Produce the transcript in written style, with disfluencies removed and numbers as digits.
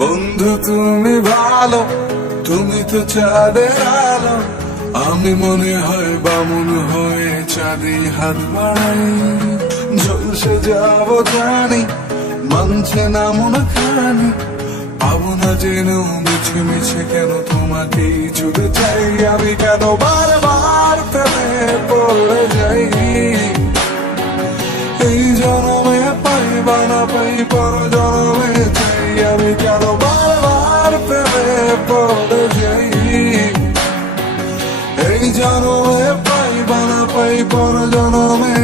বন্ধু তুমি ভালো, তুমি তো চাঁদের আলো, আমি মনে হয় বামুন হয়ে চাঁদে হাত বাড়াই। ঝলসে যাব জানি, মানছে না মন খানি, পাবো না জেনেও মিছে মিছে কেন তোমাকেই জুড়ে চাই। আমি কেন বারবার প্রেমে পড়ে যাই, এই জনমে পাই বা না পাই পর জনমে চাই। আমি কেন বারবার প্রেমে পড়ে যাই, এই জনমে পাই বা না পাই পর জনমে